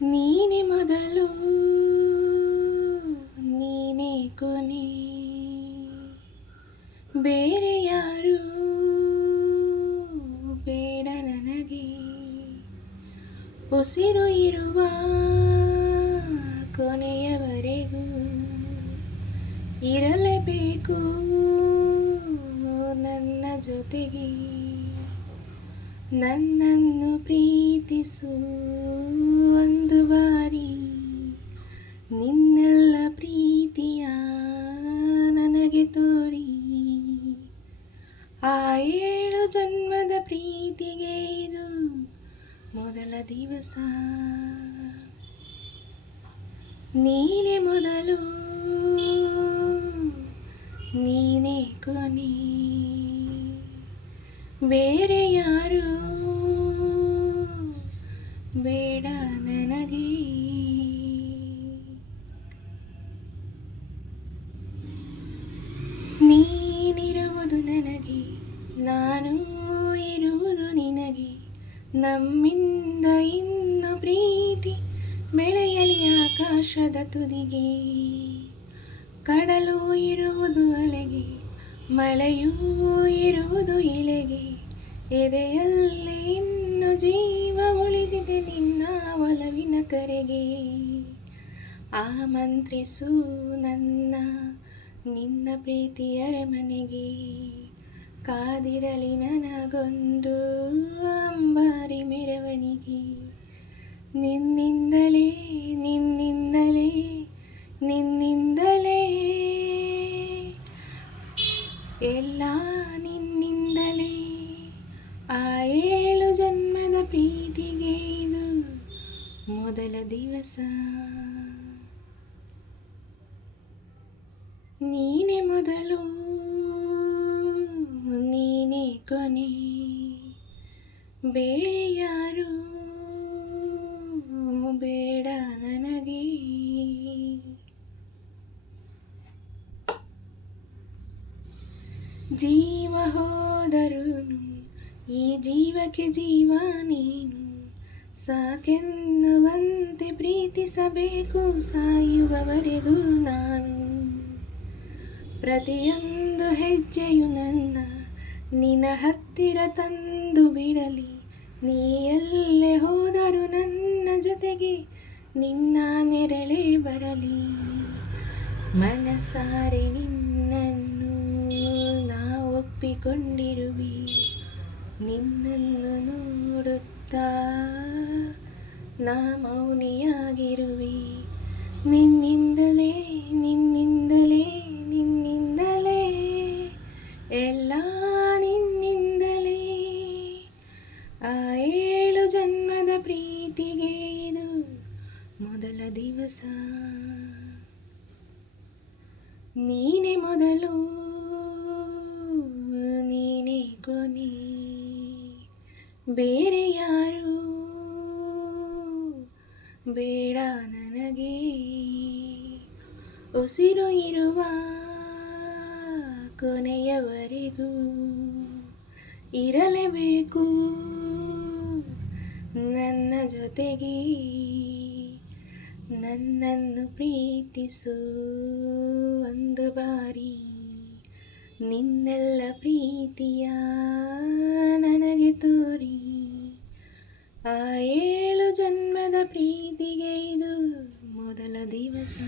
ನೀನೆ ಮೊದಲು ನೀನೆ ಕೊನೆ, ಬೇರೆ ಯಾರು ಬೇಡ ನನಗೆ. ಉಸಿರು ಇರುವ ಕೊನೆಯವರೆಗೂ ಇರಲೇಬೇಕು ನನ್ನ ಜೊತೆಗೆ. ನನ್ನನ್ನು ಪ್ರೀತಿಸು ಒಂದು ಬಾರಿ, ನಿನ್ನೆಲ್ಲ ಪ್ರೀತಿಯ ನನಗೆ ತೋರಿ. ಆ 7 ಜನ್ಮದ ಪ್ರೀತಿಗೆ ಇದು ಮೊದಲ ದಿವಸ. ನೀನೆ ಮೊದಲು ನೀನೆ ಕೊನೆ, ಬೇರೆ ಯಾರು ಬೇಡ ನನಗೆ. ನೀನಿರುವುದು ನನಗೆ, ನಾನು ಇರುವುದು ನಿನಗೆ. ನಮ್ಮಿಂದ ಇನ್ನು ಪ್ರೀತಿ ಬೆಳೆಯಲಿ ಆಕಾಶದ ತುದಿಗೆ. ಕಡಲು ಇರುವುದು ಅಲೆಗೆ, ಮಳೆಯೂ ಇರುವುದು ಇಲೆಗೆ. ಎದೆಯಲ್ಲಿ ಇನ್ನು ಜೀವ ಉಳಿದಿದೆ ನಿನ್ನ ಒಲವಿನ ಕರೆಗೆ. ಆಮಂತ್ರಿಸು ನನ್ನ ನಿನ್ನ ಪ್ರೀತಿಯ ಅರಮನೆಗೆ. ಕಾದಿರಲಿ ನನಗೊಂದು ಅಂಬಾರಿ ಮೆರವಣಿಗೆ. ನಿನ್ನಿಂದಲೇ ನಿನ್ನಿಂದಲೇ ನಿನ್ನಿಂದಲೇ ಎಲ್ಲ ನಿನ್ನಿಂದಲೇ. ಆ 7 ಜನ್ಮದ ಪ್ರೀತಿಗೆ ಇದು ಮೊದಲ ದಿವಸ. ನೀನೆ ಮೊದಲು ನೀನೆ ಕೊನೆ, ಬೇರೆ ಯಾರು ಬೇಡ ನನಗೆ. ಜೀವ ಹೋದರುನು ಈ ಜೀವಕ್ಕೆ ಜೀವ ನೀನು. ಸಾಕೆನ್ನುವಂತೆ ಪ್ರೀತಿಸಬೇಕು ಸಾಯುವವರೆಗೂ ನಾನು. ಪ್ರತಿಯೊಂದು ಹೆಜ್ಜೆಯು ನನ್ನ ನಿನ್ನ ಹತ್ತಿರ ತಂದು ಬಿಡಲಿ. ನೀ ಎಲ್ಲೇ ಹೋದರೂ ನನ್ನ ಜೊತೆಗೆ ನಿನ್ನ ನೆರಳೇ ಬರಲಿ. ಮನಸಾರೆ ನಿನ್ನನ್ನು ನಾ ಒಪ್ಪಿಕೊಂಡಿರುವೆ. ನಿನ್ನನ್ನು ನೋಡುತ್ತಾ ನಾ ಮೌನಿಯಾಗಿರುವೆ. ನಿನ್ನಿಂದಲೇ ನಿನ್ನಿಂದಲೇ ನಿನ್ನಿಂದಲೇ ಎಲ್ಲ ನಿನ್ನಿಂದಲೇ. ಆ 7 ಜನ್ಮದ ಪ್ರೀತಿಗೆ ಇದು ಮೊದಲ ದಿವಸ. ನೀನೆ ಮೊದಲು ನೀನೆ ಕೊನೆ, ಬೇರೆ ಯಾರು ಬೇಡ ನನಗೆ. ಉಸಿರು ಇರುವ ಕೊನೆಯವರೆಗೂ ಇರಲೇಬೇಕು ನನ್ನ ಜೊತೆಗೆ. ನನ್ನನ್ನು ಪ್ರೀತಿಸು ಒಂದು ಬಾರಿ, ನಿನ್ನೆಲ್ಲ ಪ್ರೀತಿಯ ನನಗೆ ತೋರಿ. ಆ 7 ಜನ್ಮದ ಪ್ರೀತಿಗೆ ಇದು ಮೊದಲ ದಿವಸ.